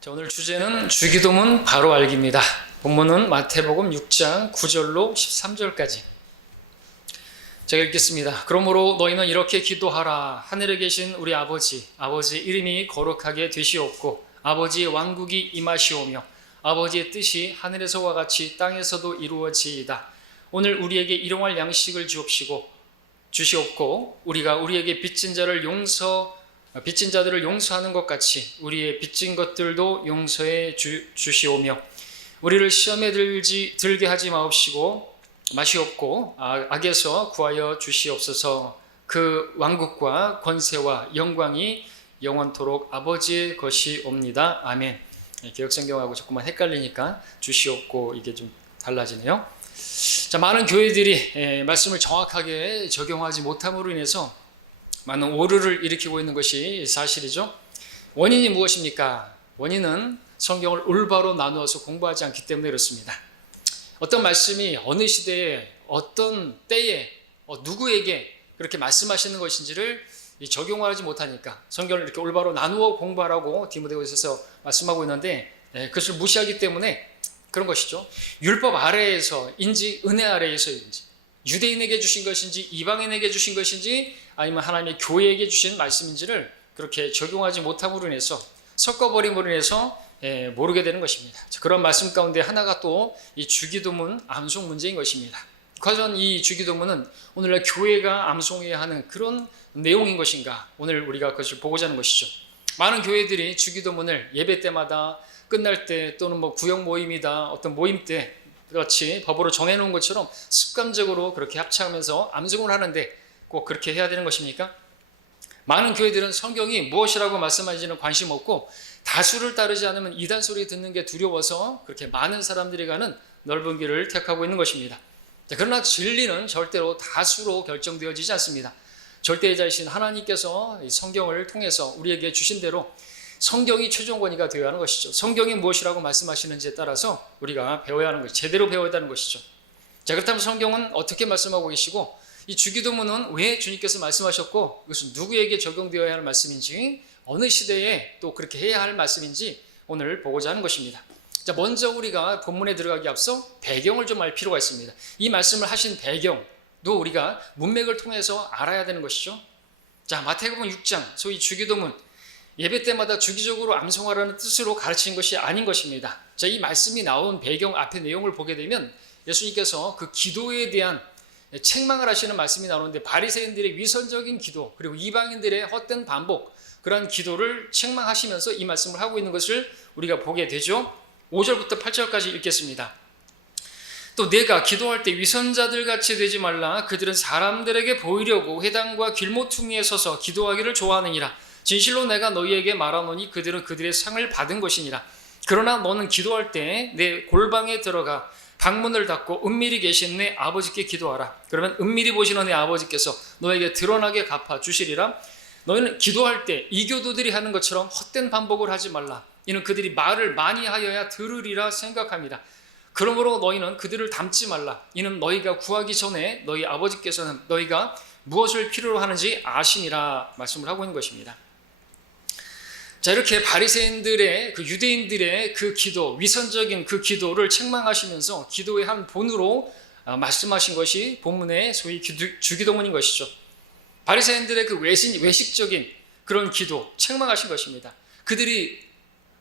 자, 오늘 주제는 주기도문 바로 알기입니다. 본문은 마태복음 6장 9절로 13절까지. 제가 읽겠습니다. 그러므로 너희는 이렇게 기도하라. 하늘에 계신 우리 아버지 이름이 거룩하게 되시옵고 아버지의 왕국이 임하시오며 아버지의 뜻이 하늘에서와 같이 땅에서도 이루어지이다. 오늘 우리에게 일용할 양식을 주시옵고 우리가 우리에게 빚진 자들을 용서하는 것 같이 우리의 빚진 것들도 용서해 주시오며 우리를 시험에 들게 하지 마시옵고 악에서 구하여 주시옵소서. 그 왕국과 권세와 영광이 영원토록 아버지의 것이옵니다. 아멘. 개역성경하고 조금만 헷갈리니까 주시옵고 이게 좀 달라지네요. 자, 많은 교회들이 말씀을 정확하게 적용하지 못함으로 인해서 많은 오류를 일으키고 있는 것이 사실이죠. 원인이 무엇입니까? 원인은 성경을 올바로 나누어서 공부하지 않기 때문에 그렇습니다. 어떤 말씀이 어느 시대에 어떤 때에 누구에게 그렇게 말씀하시는 것인지를 적용하지 못하니까 성경을 이렇게 올바로 나누어 공부하라고 디모데후서에서 말씀하고 있는데 그것을 무시하기 때문에 그런 것이죠. 율법 아래에서인지 은혜 아래에서인지 유대인에게 주신 것인지 이방인에게 주신 것인지 아니면 하나님의 교회에게 주신 말씀인지를 그렇게 적용하지 못함으로 인해서 섞어버림으로 인해서 모르게 되는 것입니다. 그런 말씀 가운데 하나가 또 이 주기도문 암송 문제인 것입니다. 과연 이 주기도문은 오늘날 교회가 암송해야 하는 그런 내용인 것인가? 오늘 우리가 그것을 보고자 하는 것이죠. 많은 교회들이 주기도문을 예배 때마다 끝날 때 또는 구역 모임이다 어떤 모임 때 그렇지 법으로 정해놓은 것처럼 습관적으로 그렇게 합창하면서 암송을 하는데 꼭 그렇게 해야 되는 것입니까? 많은 교회들은 성경이 무엇이라고 말씀하는지는 관심 없고 다수를 따르지 않으면 이단 소리 듣는 게 두려워서 그렇게 많은 사람들이 가는 넓은 길을 택하고 있는 것입니다. 그러나 진리는 절대로 다수로 결정되어지지 않습니다. 절대자이신 하나님께서 성경을 통해서 우리에게 주신 대로 성경이 최종 권위가 되어야 하는 것이죠. 성경이 무엇이라고 말씀하시는지에 따라서 우리가 배워야 하는 것이죠. 제대로 배워야 하는 것이죠. 자, 그렇다면 성경은 어떻게 말씀하고 계시고 이 주기도문은 왜 주님께서 말씀하셨고 이것은 누구에게 적용되어야 할 말씀인지 어느 시대에 또 그렇게 해야 할 말씀인지 오늘 보고자 하는 것입니다. 자, 먼저 우리가 본문에 들어가기 앞서 배경을 좀 알 필요가 있습니다. 이 말씀을 하신 배경도 우리가 문맥을 통해서 알아야 되는 것이죠. 자, 마태복음 6장 소위 주기도문 예배 때마다 주기적으로 암송하라는 뜻으로 가르치는 것이 아닌 것입니다. 자, 이 말씀이 나온 배경 앞의 내용을 보게 되면 예수님께서 그 기도에 대한 책망을 하시는 말씀이 나오는데 바리새인들의 위선적인 기도 그리고 이방인들의 헛된 반복 그러한 기도를 책망하시면서 이 말씀을 하고 있는 것을 우리가 보게 되죠. 5절부터 8절까지 읽겠습니다. 또 내가 기도할 때 위선자들 같이 되지 말라. 그들은 사람들에게 보이려고 회당과 길모퉁이에 서서 기도하기를 좋아하느니라. 진실로 내가 너희에게 말하노니 그들은 그들의 상을 받은 것이니라. 그러나 너는 기도할 때 내 골방에 들어가 방문을 닫고 은밀히 계신 내 아버지께 기도하라. 그러면 은밀히 보시는 내 아버지께서 너에게 드러나게 갚아 주시리라. 너희는 기도할 때 이교도들이 하는 것처럼 헛된 반복을 하지 말라. 이는 그들이 말을 많이 하여야 들으리라 생각합니다. 그러므로 너희는 그들을 닮지 말라. 이는 너희가 구하기 전에 너희 아버지께서는 너희가 무엇을 필요로 하는지 아시니라 말씀을 하고 있는 것입니다. 자, 이렇게 바리새인들의 그 유대인들의 그 기도, 위선적인 그 기도를 책망하시면서 기도의 한 본으로 말씀하신 것이 본문의 소위 주기도문인 것이죠. 바리새인들의 그 외식적인 그런 기도 책망하신 것입니다. 그들이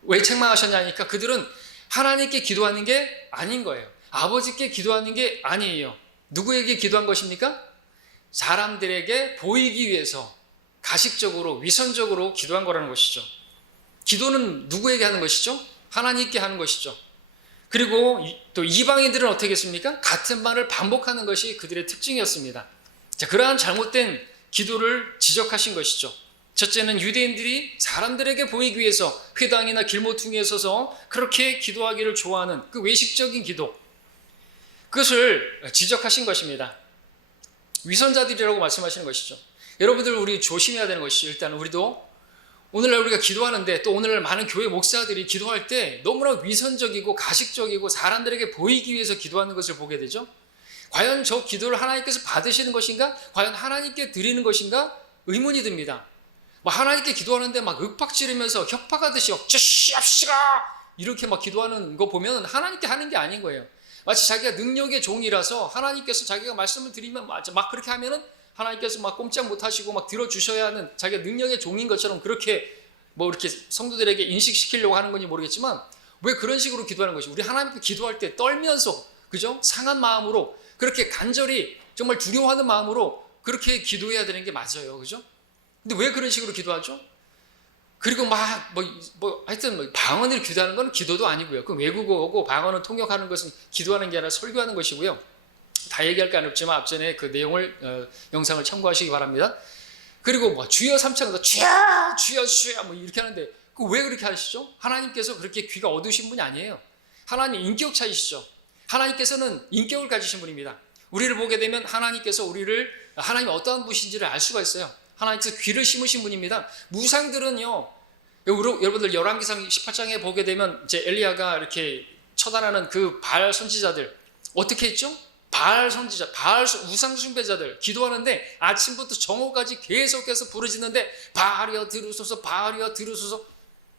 왜 책망하셨냐니까 그들은 하나님께 기도하는 게 아닌 거예요. 아버지께 기도하는 게 아니에요. 누구에게 기도한 것입니까? 사람들에게 보이기 위해서 가식적으로 위선적으로 기도한 거라는 것이죠. 기도는 누구에게 하는 것이죠? 하나님께 하는 것이죠. 그리고 또 이방인들은 어떻게 했습니까? 같은 말을 반복하는 것이 그들의 특징이었습니다. 자, 그러한 잘못된 기도를 지적하신 것이죠. 첫째는 유대인들이 사람들에게 보이기 위해서 회당이나 길모퉁이에 서서 그렇게 기도하기를 좋아하는 그 외식적인 기도, 그것을 지적하신 것입니다. 위선자들이라고 말씀하시는 것이죠. 여러분들 우리 조심해야 되는 것이죠. 일단 우리도 오늘날 우리가 기도하는데 또 오늘날 많은 교회 목사들이 기도할 때 너무나 위선적이고 가식적이고 사람들에게 보이기 위해서 기도하는 것을 보게 되죠. 과연 저 기도를 하나님께서 받으시는 것인가? 과연 하나님께 드리는 것인가? 의문이 듭니다. 막 하나님께 기도하는데 막 윽박지르면서 협박하듯이 저씨압시가 이렇게 막 기도하는 거 보면 하나님께 하는 게 아닌 거예요. 마치 자기가 능력의 종이라서 하나님께서 자기가 말씀을 드리면 막 그렇게 하면은 하나님께서 막 꼼짝 못 하시고 막 들어주셔야 하는 자기가 능력의 종인 것처럼 그렇게 뭐 이렇게 성도들에게 인식시키려고 하는 건지 모르겠지만 왜 그런 식으로 기도하는 것이, 우리 하나님께 기도할 때 떨면서, 그죠? 상한 마음으로 그렇게 간절히 정말 두려워하는 마음으로 그렇게 기도해야 되는 게 맞아요. 그죠? 근데 왜 그런 식으로 기도하죠? 그리고 막 하여튼 방언을 기도하는 건 기도도 아니고요. 그 외국어고 방언을 통역하는 것은 기도하는 게 아니라 설교하는 것이고요. 다 얘기할 건 없지만 앞전에 그 내용을 영상을 참고하시기 바랍니다. 그리고 뭐 주여 삼창에서 주여 주여 주여 뭐 이렇게 하는데 그 왜 그렇게 하시죠? 하나님께서 그렇게 귀가 어두우신 분이 아니에요. 하나님 인격차이시죠. 하나님께서는 인격을 가지신 분입니다. 우리를 보게 되면 하나님께서 하나님이 어떠한 분이신지를 알 수가 있어요. 하나님께서 귀를 심으신 분입니다. 무상들은요, 여러분들 열왕기상 18장에 보게 되면 이제 엘리야가 이렇게 처단하는 그 바알 선지자들 어떻게 했죠? 바알 선지자, 바알 우상 숭배자들 기도하는데 아침부터 정오까지 계속해서 부르짖는데 바알이여 들으소서, 바알이여 들으소서.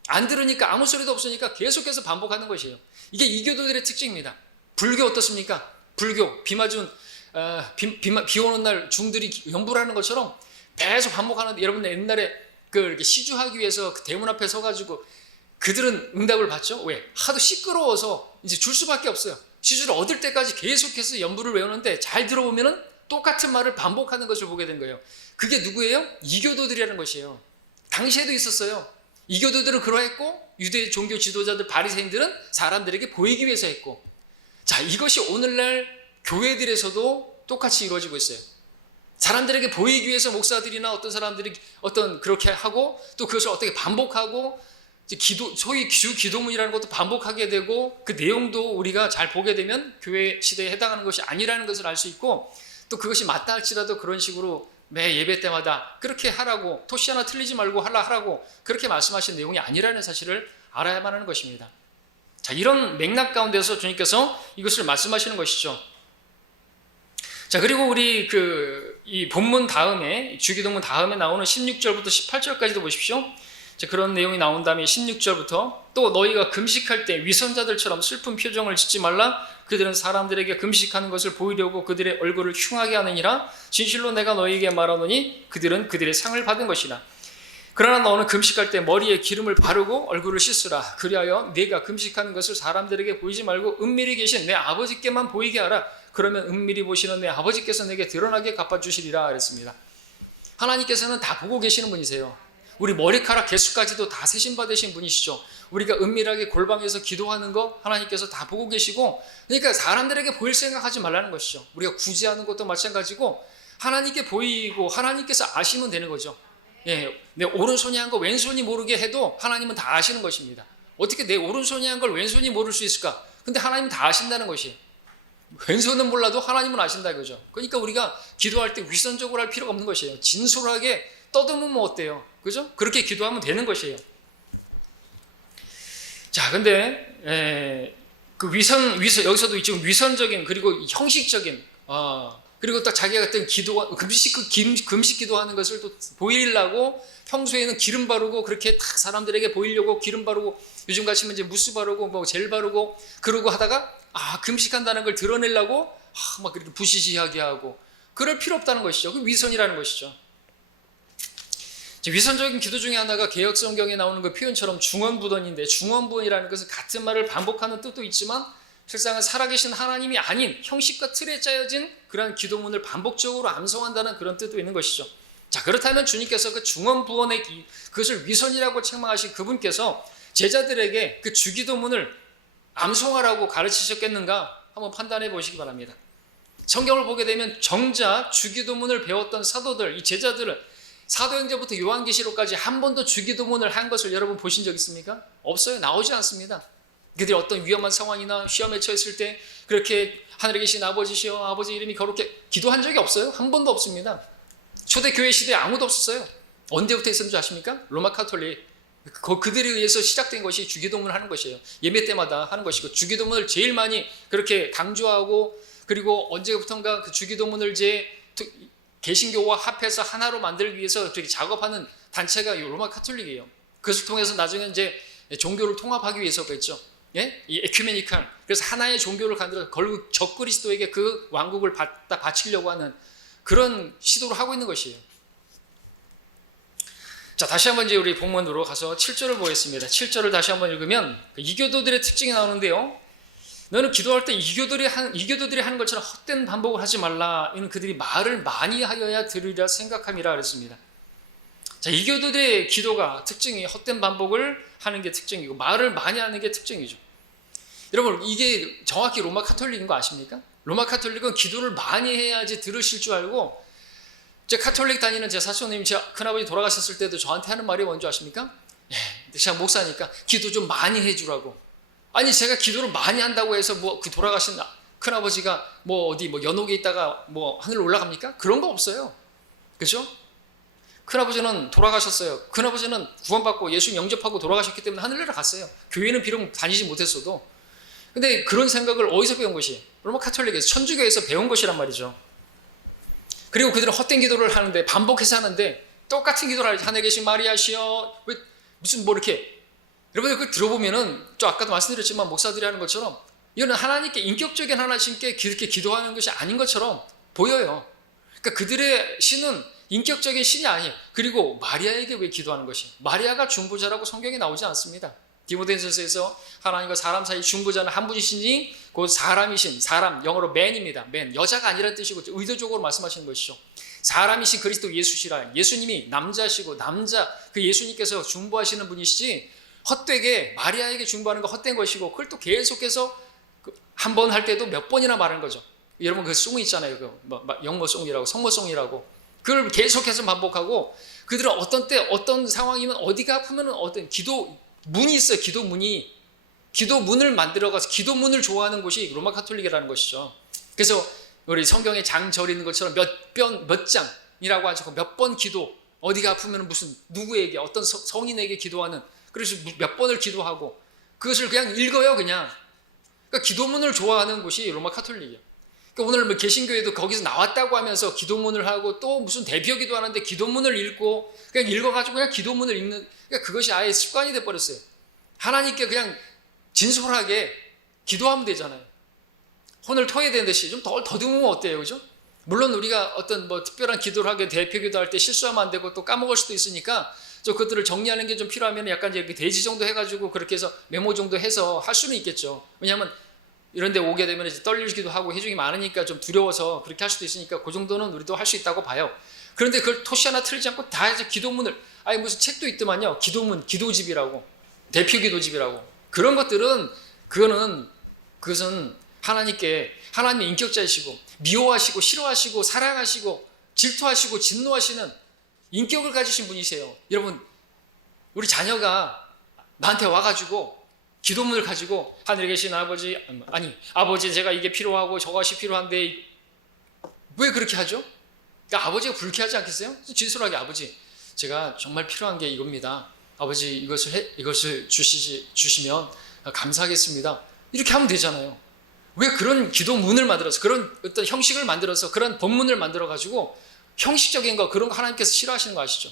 안 들으니까 아무 소리도 없으니까 계속해서 반복하는 것이에요. 이게 이교도들의 특징입니다. 불교 어떻습니까? 불교 비 오는 날 중들이 연불을 하는 것처럼 계속 반복하는데, 여러분들 옛날에 이렇게 시주하기 위해서 그 대문 앞에 서가지고 그들은 응답을 받죠. 왜? 하도 시끄러워서 이제 줄 수밖에 없어요. 시주를 얻을 때까지 계속해서 연불을 외우는데 잘 들어보면은 똑같은 말을 반복하는 것을 보게 된 거예요. 그게 누구예요? 이교도들이라는 것이에요. 당시에도 있었어요. 이교도들은 그러했고 유대 종교 지도자들 바리새인들은 사람들에게 보이기 위해서 했고, 자, 이것이 오늘날 교회들에서도 똑같이 이루어지고 있어요. 사람들에게 보이기 위해서 목사들이나 어떤 사람들이 그렇게 하고 또 그것을 어떻게 반복하고 소위 기도문이라는 것도 반복하게 되고 그 내용도 우리가 잘 보게 되면 교회 시대에 해당하는 것이 아니라는 것을 알 수 있고, 또 그것이 맞다 할지라도 그런 식으로 매 예배 때마다 그렇게 하라고, 토시 하나 틀리지 말고 하라고 그렇게 말씀하신 내용이 아니라는 사실을 알아야만 하는 것입니다. 자, 이런 맥락 가운데서 주님께서 이것을 말씀하시는 것이죠. 자, 그리고 우리 이 본문 다음에, 주기도문 다음에 나오는 16절부터 18절까지도 보십시오. 자, 그런 내용이 나온 다음에 16절부터 또 너희가 금식할 때 위선자들처럼 슬픈 표정을 짓지 말라. 그들은 사람들에게 금식하는 것을 보이려고 그들의 얼굴을 흉하게 하느니라. 진실로 내가 너희에게 말하노니 그들은 그들의 상을 받은 것이라. 그러나 너는 금식할 때 머리에 기름을 바르고 얼굴을 씻으라. 그리하여 네가 금식하는 것을 사람들에게 보이지 말고 은밀히 계신 내 아버지께만 보이게 하라. 그러면 은밀히 보시는 내 아버지께서 내게 드러나게 갚아주시리라 그랬습니다. 하나님께서는 다 보고 계시는 분이세요. 우리 머리카락 개수까지도 다 세심받으신 분이시죠. 우리가 은밀하게 골방에서 기도하는 거 하나님께서 다 보고 계시고, 그러니까 사람들에게 보일 생각하지 말라는 것이죠. 우리가 굳이 하는 것도 마찬가지고 하나님께 보이고 하나님께서 아시면 되는 거죠. 예, 내 오른손이 한 거 왼손이 모르게 해도 하나님은 다 아시는 것입니다. 어떻게 내 오른손이 한 걸 왼손이 모를 수 있을까? 근데 하나님은 다 아신다는 것이에요. 왼손은 몰라도 하나님은 아신다 이거죠. 그러니까 우리가 기도할 때 위선적으로 할 필요가 없는 것이에요. 진솔하게 떠들면 어때요? 그죠? 그렇게 기도하면 되는 것이에요. 자, 근데 여기서도 지금 위선적인 그리고 형식적인 그리고 또 자기가 어떤 금식 기도하는 것을 또 보이려고 평소에는 기름 바르고 그렇게 딱 사람들에게 보이려고 기름 바르고 요즘 같이면 이제 무스 바르고 뭐 젤 바르고 그러고 하다가 금식한다는 걸 드러내려고 막 그렇게 부시시하게 하고 그럴 필요 없다는 것이죠. 그 위선이라는 것이죠. 위선적인 기도 중에 하나가 개역 성경에 나오는 그 표현처럼 중언부언인데, 중언부언이라는 것은 같은 말을 반복하는 뜻도 있지만 실상은 살아계신 하나님이 아닌 형식과 틀에 짜여진 그러한 기도문을 반복적으로 암송한다는 그런 뜻도 있는 것이죠. 자, 그렇다면 주님께서 그 중언부언의 그것을 위선이라고 책망하신 그분께서 제자들에게 그 주기도문을 암송하라고 가르치셨겠는가 한번 판단해 보시기 바랍니다. 성경을 보게 되면 정작 주기도문을 배웠던 사도들, 이 제자들은 사도행전부터 요한계시록까지 한 번도 주기도문을 한 것을 여러분 보신 적 있습니까? 없어요. 나오지 않습니다. 그들이 어떤 위험한 상황이나 시험에 처했을 때 그렇게 하늘에 계신 아버지시여 아버지 이름이 거룩해 기도한 적이 없어요. 한 번도 없습니다. 초대교회 시대에 아무도 없었어요. 언제부터 있었는지 아십니까? 로마 카톨릭. 그들에 의해서 시작된 것이 주기도문을 하는 것이에요. 예배 때마다 하는 것이고, 주기도문을 제일 많이 그렇게 강조하고, 그리고 언제부턴가 그 주기도문을 개신교와 합해서 하나로 만들기 위해서 그렇게 작업하는 단체가 로마 카톨릭이에요. 그것을 통해서 나중에 이제 종교를 통합하기 위해서겠죠. 예? 이 에큐메니칼. 그래서 하나의 종교를 만들어 결국 적그리스도에게 그 왕국을 바치려고 하는 그런 시도를 하고 있는 것이에요. 자, 다시 한번 이제 우리 본문으로 가서 7절을 보겠습니다. 7절을 다시 한번 읽으면 이교도들의 특징이 나오는데요. 너는 기도할 때 이교도들이 하는 것처럼 헛된 반복을 하지 말라. 이는 그들이 말을 많이 하여야 들으리라 생각함이라 그랬습니다. 자, 이교도들의 기도가 특징이 헛된 반복을 하는 게 특징이고 말을 많이 하는 게 특징이죠. 여러분, 이게 정확히 로마 카톨릭인 거 아십니까? 로마 카톨릭은 기도를 많이 해야지 들으실 줄 알고, 제 카톨릭 다니는 제 사촌님, 제 큰아버지 돌아가셨을 때도 저한테 하는 말이 뭔지 아십니까? 제가 목사니까 기도 좀 많이 해주라고. 아니, 제가 기도를 많이 한다고 해서 뭐 그 돌아가신 큰아버지가 뭐 어디 뭐 연옥에 있다가 뭐 하늘 올라갑니까? 그런 거 없어요. 그죠? 큰아버지는 돌아가셨어요. 큰아버지는 구원받고 예수 영접하고 돌아가셨기 때문에 하늘나라 갔어요. 교회는 비록 다니지 못했어도. 근데 그런 생각을 어디서 배운 것이? 로마 카톨릭에서, 천주교에서 배운 것이란 말이죠. 그리고 그들은 헛된 기도를 하는데, 반복해서 하는데, 똑같은 기도를 하지. 하늘에 계신 마리아시여, 왜 무슨 뭐 이렇게, 여러분들 그걸 들어보면은, 저 아까도 말씀드렸지만 목사들이 하는 것처럼 이거는 하나님께, 인격적인 하나님께 그렇게 기도하는 것이 아닌 것처럼 보여요. 그러니까 그들의 신은 인격적인 신이 아니에요. 그리고 마리아에게 왜 기도하는 것이? 마리아가 중보자라고 성경에 나오지 않습니다. 디모데전서에서 하나님과 사람 사이 중보자는 한 분이시니 곧 사람이신, 사람, 영어로 man입니다. man, 여자가 아니라는 뜻이고 의도적으로 말씀하시는 것이죠. 사람이신 그리스도 예수시라. 예수님이 남자시고, 남자 그 예수님께서 중보하시는 분이시지, 헛되게 마리아에게 중보하는 거 헛된 것이고, 그걸 또 계속해서 한 번 할 때도 몇 번이나 말하는 거죠. 여러분 그 송 있잖아요. 그 영모송이라고, 성모송이라고. 그걸 계속해서 반복하고, 그들은 어떤 때 어떤 상황이면 어디가 아프면 어떤 기도문이 있어요. 기도문을 만들어가서 기도문을 좋아하는 곳이 로마 카톨릭이라는 것이죠. 그래서 우리 성경에 장절 있는 것처럼 몇 장이라고 하죠. 몇 번 기도, 어디가 아프면 무슨 누구에게, 어떤 성인에게 기도하는, 그래서 몇 번을 기도하고 그것을 그냥 읽어요. 그냥. 그러니까 기도문을 좋아하는 곳이 로마 카톨릭이에요. 그러니까 오늘 뭐 개신교에도 거기서 나왔다고 하면서 기도문을 하고, 또 무슨 대표기도 하는데 기도문을 읽고, 그냥 읽어가지고 그냥 기도문을 읽는, 그러니까 그것이 아예 습관이 돼버렸어요. 하나님께 그냥 진솔하게 기도하면 되잖아요. 혼을 토해야 되는 듯이 좀 더듬으면 어때요? 그죠? 물론 우리가 어떤 뭐 특별한 기도를 하게, 대표기도 할 때 실수하면 안 되고 또 까먹을 수도 있으니까 저 그것들을 정리하는 게 좀 필요하면 약간 이렇게 대지 정도 해가지고 그렇게 해서 메모 정도 해서 할 수는 있겠죠. 왜냐하면 이런 데 오게 되면 이제 떨리기도 하고 회중이 많으니까 좀 두려워서 그렇게 할 수도 있으니까 그 정도는 우리도 할 수 있다고 봐요. 그런데 그걸 토시 하나 틀리지 않고 다 이제 기도문을, 아니 무슨 책도 있더만요. 기도문, 기도집이라고, 대표 기도집이라고. 그런 것들은 그것은 하나님께, 하나님의 인격자이시고 미워하시고 싫어하시고 사랑하시고 질투하시고 진노하시는 인격을 가지신 분이세요. 여러분, 우리 자녀가 나한테 와가지고 기도문을 가지고 하늘에 계신 아버지, 아버지 제가 이게 필요하고 저것이 필요한데 왜 그렇게 하죠? 그러니까 아버지가 불쾌하지 않겠어요? 진솔하게, 아버지 제가 정말 필요한 게 이겁니다. 아버지 이것을 주시면 감사하겠습니다. 이렇게 하면 되잖아요. 왜 그런 기도문을 만들어서, 그런 어떤 형식을 만들어서, 그런 법문을 만들어 가지고 형식적인 거, 그런 거 하나님께서 싫어하시는 거 아시죠?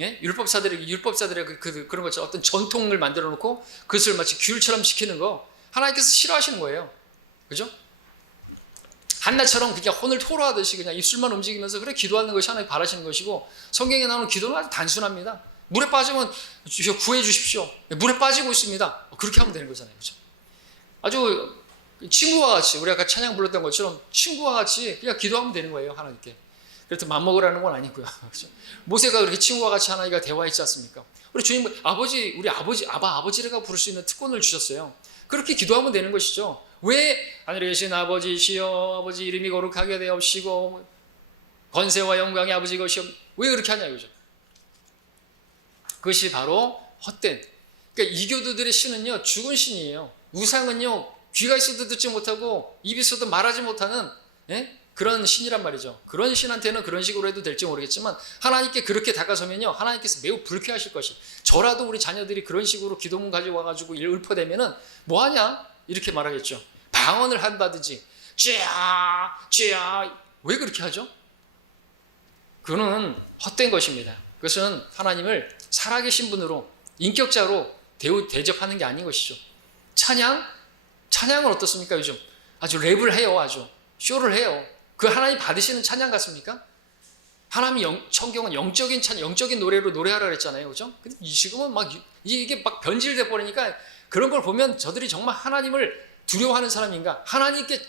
예? 율법사들에게 그런 것처럼 어떤 전통을 만들어 놓고 그것을 마치 규율처럼 지키는 거 하나님께서 싫어하시는 거예요. 그죠? 한나처럼 그냥 혼을 토로하듯이 그냥 입술만 움직이면서 그래 기도하는 것이 하나님 바라시는 것이고, 성경에 나오는 기도는 아주 단순합니다. 물에 빠지면 구해 주십시오. 물에 빠지고 있습니다. 그렇게 하면 되는 거잖아요. 그죠? 아주 친구와 같이, 우리 아까 찬양 불렀던 것처럼 친구와 같이 그냥 기도하면 되는 거예요. 하나님께. 그래도 맘먹으라는 건 아니고요. 그렇죠? 모세가 그렇게 친구와 같이 하나님과 대화했지 않습니까? 우리 주님은 우리 아버지라고 부를 수 있는 특권을 주셨어요. 그렇게 기도하면 되는 것이죠. 왜 하늘에 계신 아버지시여, 아버지 이름이 거룩하게 되옵시고 권세와 영광이 아버지 것이여, 왜 그렇게 하냐 이거죠. 그것이 바로 헛된, 그러니까 이교도들의 신은요 죽은 신이에요. 우상은요 귀가 있어도 듣지 못하고 입이 있어도 말하지 못하는, 그런 신이란 말이죠. 그런 신한테는 그런 식으로 해도 될지 모르겠지만 하나님께 그렇게 다가서면요 하나님께서 매우 불쾌하실 것이. 저라도 우리 자녀들이 그런 식으로 기도문 가지고 와가지고 읊어대면은 뭐하냐 이렇게 말하겠죠. 방언을 한다든지 쥐야 왜 그렇게 하죠? 그거는 헛된 것입니다. 그것은 하나님을 살아계신 분으로 인격자로 대접하는 게 아닌 것이죠. 찬양은 어떻습니까? 요즘 아주 랩을 해요. 아주 쇼를 해요. 그 하나님 받으시는 찬양 같습니까? 하나님 성경은 영적인 영적인 노래로 노래하라 그랬잖아요. 그죠? 근데 지금은 막 이게 막 변질돼 버리니까 그런 걸 보면 저들이 정말 하나님을 두려워하는 사람인가?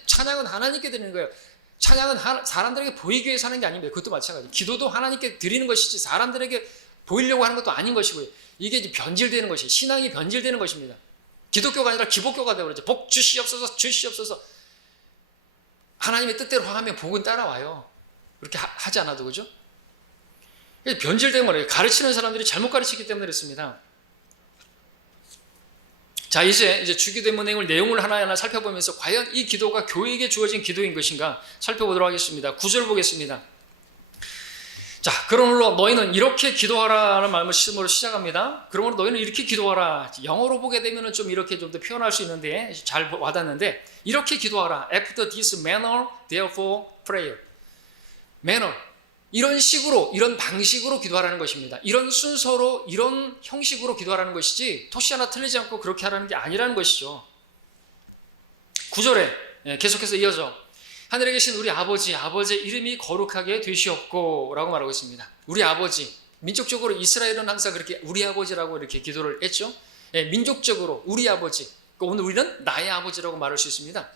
찬양은 하나님께 드리는 거예요. 찬양은 사람들에게 보이기 위해서 하는 게 아닙니다. 그것도 마찬가지. 기도도 하나님께 드리는 것이지 사람들에게 보이려고 하는 것도 아닌 것이고요. 이게 이제 변질되는 것이 신앙이 변질되는 것입니다. 기독교가 아니라 기복교가 되어버렸죠. 복 주시옵소서 주시옵소서. 하나님의 뜻대로 하면 복은 따라와요. 그렇게 하지 않아도 그죠? 변질된 거예요. 가르치는 사람들이 잘못 가르치기 때문에 그렇습니다. 자, 이제 주기도의 내용을 하나하나 살펴보면서 과연 이 기도가 교회에게 주어진 기도인 것인가 살펴보도록 하겠습니다. 9절 보겠습니다. 자, 그러므로 너희는 이렇게 기도하라는 말씀으로 시작합니다. 그러므로 너희는 이렇게 기도하라. 영어로 보게 되면 좀 이렇게 좀 더 표현할 수 있는데 잘 와닿는데 이렇게 기도하라. After this manner, therefore pray. manner. 이런 식으로, 이런 방식으로 기도하라는 것입니다. 이런 순서로, 이런 형식으로 기도하라는 것이지 토시 하나 틀리지 않고 그렇게 하라는 게 아니라는 것이죠. 9절에 계속해서 이어져 하늘에 계신 우리 아버지의 이름이 거룩하게 되시옵고 라고 말하고 있습니다. 우리 아버지, 민족적으로 이스라엘은 항상 그렇게 우리 아버지라고 이렇게 기도를 했죠. 민족적으로 우리 아버지, 오늘 우리는 나의 아버지라고 말할 수 있습니다.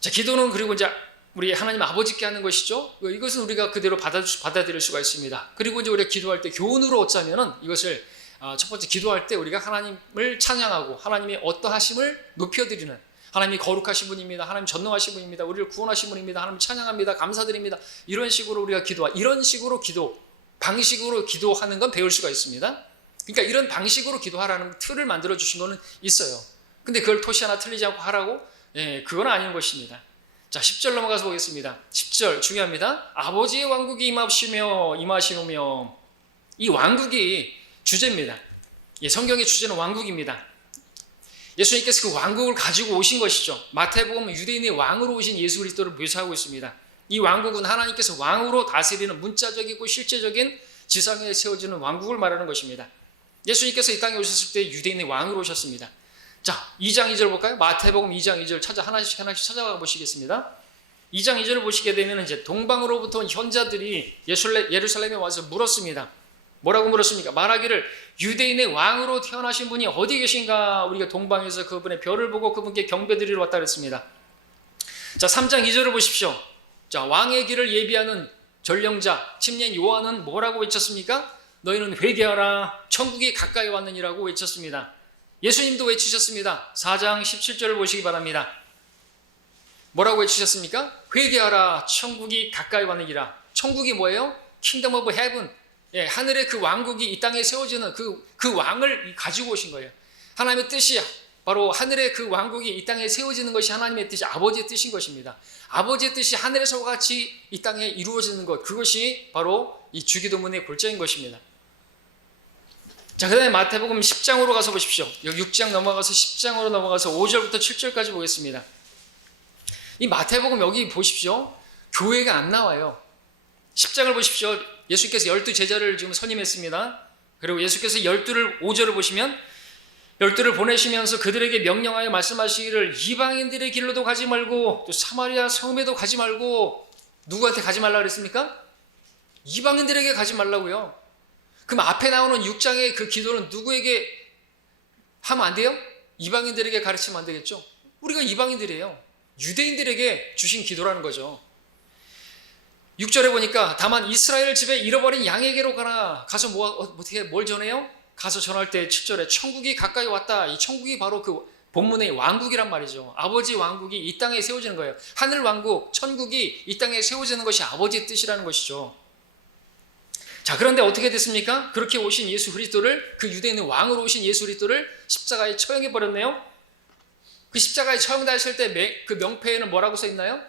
자, 기도는 그리고 이제 우리 하나님 아버지께 하는 것이죠. 이것은 우리가 그대로 받아들일 수가 있습니다. 그리고 이제 우리가 기도할 때 교훈으로 얻자면은 이것을 첫 번째 기도할 때 우리가 하나님을 찬양하고 하나님의 어떠하심을 높여드리는 하나님이 거룩하신 분입니다. 하나님 전능하신 분입니다. 우리를 구원하신 분입니다. 하나님 찬양합니다. 감사드립니다. 이런 식으로 우리가 이런 식으로 방식으로 기도하는 건 배울 수가 있습니다. 그러니까 이런 방식으로 기도하라는 틀을 만들어 주신 거는 있어요. 근데 그걸 토시 하나 틀리지 않고 하라고? 그건 아닌 것입니다. 자, 10절 넘어가서 보겠습니다. 10절 중요합니다. 아버지의 왕국이 임하시며 이 왕국이 주제입니다. 성경의 주제는 왕국입니다. 예수님께서 그 왕국을 가지고 오신 것이죠. 마태복음은 유대인의 왕으로 오신 예수 그리스도를 묘사하고 있습니다. 이 왕국은 하나님께서 왕으로 다스리는 문자적이고 실제적인 지상에 세워지는 왕국을 말하는 것입니다. 예수님께서 이 땅에 오셨을 때 유대인의 왕으로 오셨습니다. 자, 2장 2절 볼까요? 마태복음 2장 2절 하나씩 찾아가 보시겠습니다. 2장 2절을 보시게 되면 이제 동방으로부터 온 현자들이 예루살렘에 와서 물었습니다. 뭐라고 물었습니까? 말하기를 유대인의 왕으로 태어나신 분이 어디 계신가? 우리가 동방에서 그분의 별을 보고 그분께 경배드리러 왔다 그랬습니다. 자, 3장 2절을 보십시오. 자, 왕의 길을 예비하는 전령자 침례 요한은 뭐라고 외쳤습니까? 너희는 회개하라, 천국이 가까이 왔느니라고 외쳤습니다. 예수님도 외치셨습니다. 4장 17절을 보시기 바랍니다. 뭐라고 외치셨습니까? 회개하라, 천국이 가까이 왔느니라. 천국이 뭐예요? Kingdom of Heaven. 하늘의 그 왕국이 이 땅에 세워지는 그 왕을 가지고 오신 거예요. 하나님의 뜻이 바로 하늘의 그 왕국이 이 땅에 세워지는 것이 하나님의 뜻이 아버지의 뜻인 것입니다. 아버지의 뜻이 하늘에서와 같이 이 땅에 이루어지는 것, 그것이 바로 이 주기도문의 골자인 것입니다. 자, 그 다음에 마태복음 10장으로 가서 보십시오. 여기 6장 넘어가서 10장으로 넘어가서 5절부터 7절까지 보겠습니다. 이 마태복음 여기 보십시오. 교회가 안 나와요. 10장을 보십시오. 예수께서 12제자를 지금 선임했습니다. 그리고 예수께서 12를 5절을 보시면 12를 보내시면서 그들에게 명령하여 말씀하시기를 이방인들의 길로도 가지 말고 또 사마리아 섬에도 가지 말고 누구한테 가지 말라 그랬습니까? 이방인들에게 가지 말라고요. 그럼 앞에 나오는 6장의 그 기도는 누구에게 하면 안 돼요? 이방인들에게 가르치면 안 되겠죠? 우리가 이방인들이에요. 유대인들에게 주신 기도라는 거죠. 6절에 보니까 다만 이스라엘 집에 잃어버린 양에게로 가라. 가서 뭘 전해요? 가서 전할 때 7절에 천국이 가까이 왔다. 이 천국이 바로 그 본문의 왕국이란 말이죠. 아버지 왕국이 이 땅에 세워지는 거예요. 하늘 왕국, 천국이 이 땅에 세워지는 것이 아버지의 뜻이라는 것이죠. 자, 그런데 어떻게 됐습니까? 그렇게 오신 예수 그리스도를, 그 유대인의 왕으로 오신 예수 그리스도를 십자가에 처형해 버렸네요. 그 십자가에 처형당했을 때 그 명패에는 뭐라고 써 있나요?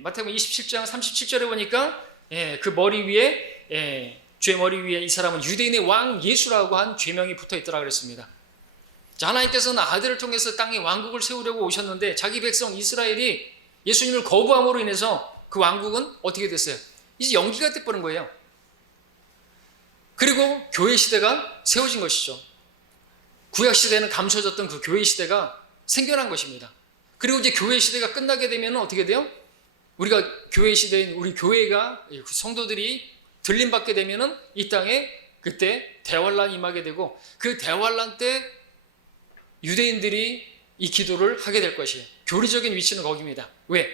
마태복음 27장 37절에 보니까 그 머리 위에 죄 머리 위에 이 사람은 유대인의 왕 예수라고 한 죄명이 붙어 있더라 그랬습니다. 자, 하나님께서는 아들을 통해서 땅에 왕국을 세우려고 오셨는데 자기 백성 이스라엘이 예수님을 거부함으로 인해서 그 왕국은 어떻게 됐어요? 이제 연기가 돼버린 거예요. 그리고 교회 시대가 세워진 것이죠. 구약 시대에는 감춰졌던 그 교회 시대가 생겨난 것입니다. 그리고 이제 교회 시대가 끝나게 되면 어떻게 돼요? 우리가 교회 시대인 우리 교회가 성도들이 들림받게 되면은 이 땅에 그때 대환란이 임하게 되고 그 대환란 때 유대인들이 이 기도를 하게 될 것이에요. 교리적인 위치는 거기입니다. 왜?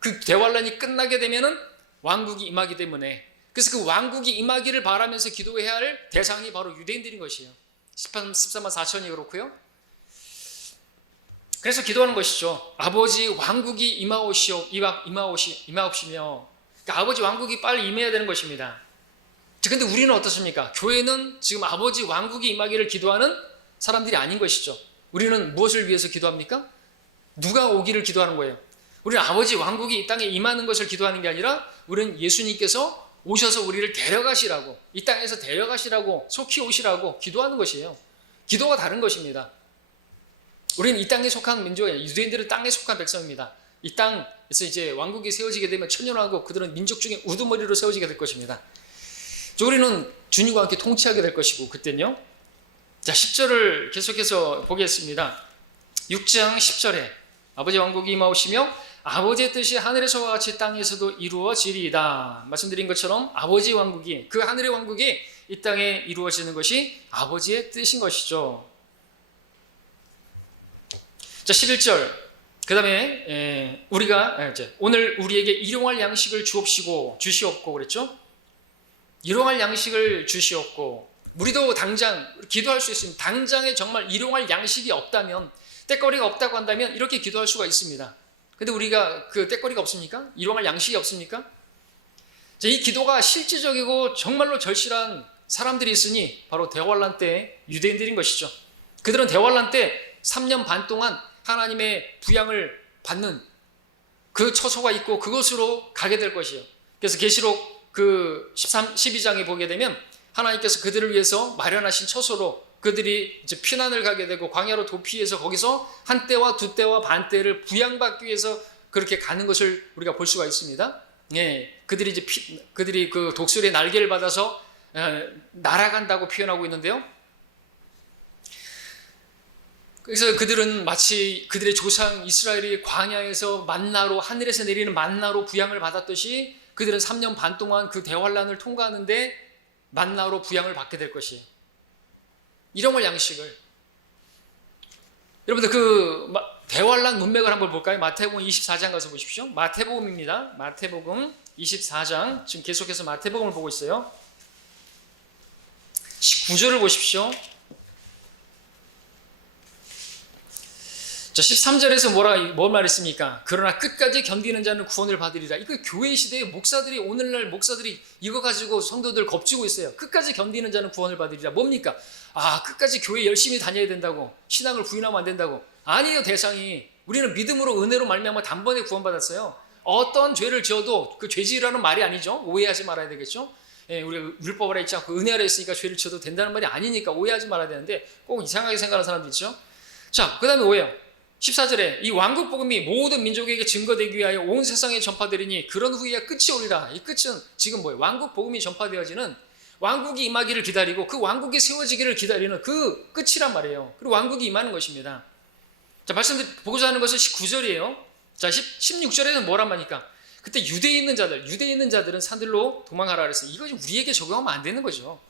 그 대환란이 끝나게 되면은 왕국이 임하기 때문에. 그래서 그 왕국이 임하기를 바라면서 기도해야 할 대상이 바로 유대인들인 것이에요. 13만 4천이 그렇고요. 그래서 기도하는 것이죠. 아버지 왕국이 임하옵시며, 그러니까 아버지 왕국이 빨리 임해야 되는 것입니다. 근데 우리는 어떻습니까? 교회는 지금 아버지 왕국이 임하기를 기도하는 사람들이 아닌 것이죠. 우리는 무엇을 위해서 기도합니까? 누가 오기를 기도하는 거예요. 우리는 아버지 왕국이 이 땅에 임하는 것을 기도하는 게 아니라 우리는 예수님께서 오셔서 우리를 데려가시라고, 이 땅에서 데려가시라고, 속히 오시라고 기도하는 것이에요. 기도가 다른 것입니다. 우리는 이 땅에 속한 민족이에요. 유대인들은 땅에 속한 백성입니다. 이 땅에서 이제 왕국이 세워지게 되면 천년왕국, 그들은 민족 중에 우두머리로 세워지게 될 것입니다. 우리는 주님과 함께 통치하게 될 것이고, 그때는요. 자, 10절을 계속해서 보겠습니다. 6장 10절에 아버지 왕국이 임하오시며 아버지의 뜻이 하늘에서와 같이 땅에서도 이루어지리이다. 말씀드린 것처럼 아버지 왕국이, 그 하늘의 왕국이 이 땅에 이루어지는 것이 아버지의 뜻인 것이죠. 자, 11절. 그 다음에 우리가 이제 오늘 우리에게 일용할 양식을 주시옵고 그랬죠. 일용할 양식을 주시옵고, 우리도 당장 기도할 수 있습니다. 당장에 정말 일용할 양식이 없다면, 때거리가 없다고 한다면 이렇게 기도할 수가 있습니다. 근데 우리가 그 때거리가 없습니까? 일용할 양식이 없습니까? 자, 이 기도가 실질적이고 정말로 절실한 사람들이 있으니 바로 대환란 때 유대인들인 것이죠. 그들은 대환란 때 3년 반 동안 하나님의 부양을 받는 그 처소가 있고 그것으로 가게 될 것이에요. 그래서 계시록 그 12장에 보게 되면 하나님께서 그들을 위해서 마련하신 처소로 그들이 이제 피난을 가게 되고 광야로 도피해서 거기서 한 때와 두 때와 반 때를 부양받기 위해서 그렇게 가는 것을 우리가 볼 수가 있습니다. 예, 그들이 그 독수리의 날개를 받아서 날아간다고 표현하고 있는데요. 그래서 그들은 마치 그들의 조상 이스라엘이 광야에서 만나로, 하늘에서 내리는 만나로 부양을 받았듯이 그들은 3년 반 동안 그 대환란을 통과하는데 만나로 부양을 받게 될 것이에요. 일용할 양식을. 여러분들 그 대환란 문맥을 한번 볼까요? 마태복음 24장 가서 보십시오. 마태복음입니다. 마태복음 24장. 지금 계속해서 마태복음을 보고 있어요. 19절을 보십시오. 자, 13절에서 뭘 말했습니까? 그러나 끝까지 견디는 자는 구원을 받으리라. 이거 교회 시대의 목사들이, 오늘날 목사들이 이거 가지고 성도들 겁주고 있어요. 끝까지 견디는 자는 구원을 받으리라. 뭡니까? 아, 끝까지 교회 열심히 다녀야 된다고, 신앙을 부인하면 안 된다고. 아니에요. 대상이 우리는 믿음으로 은혜로 말미암아 단번에 구원받았어요. 어떤 죄를 지어도 그 죄지으라는 말이 아니죠. 오해하지 말아야 되겠죠. 예, 우리가 율법 아래 있지 않고 은혜 아래 있으니까 죄를 지어도 된다는 말이 아니니까 오해하지 말아야 되는데 꼭 이상하게 생각하는 사람들 있죠. 자, 그 다음에 뭐예요? 14절에 이 왕국 복음이 모든 민족에게 증거되기 위하여 온 세상에 전파되리니 그런 후에야 끝이 오리라. 이 끝은 지금 뭐예요? 왕국 복음이 전파되어지는, 왕국이 임하기를 기다리고 그 왕국이 세워지기를 기다리는 그 끝이란 말이에요. 그리고 왕국이 임하는 것입니다. 자, 보고자 하는 것은 19절이에요. 자, 16절에는 뭐란 말입니까? 그때 유대에 있는 자들은 산들로 도망가라 그랬어요. 이거 우리에게 적용하면 안 되는 거죠.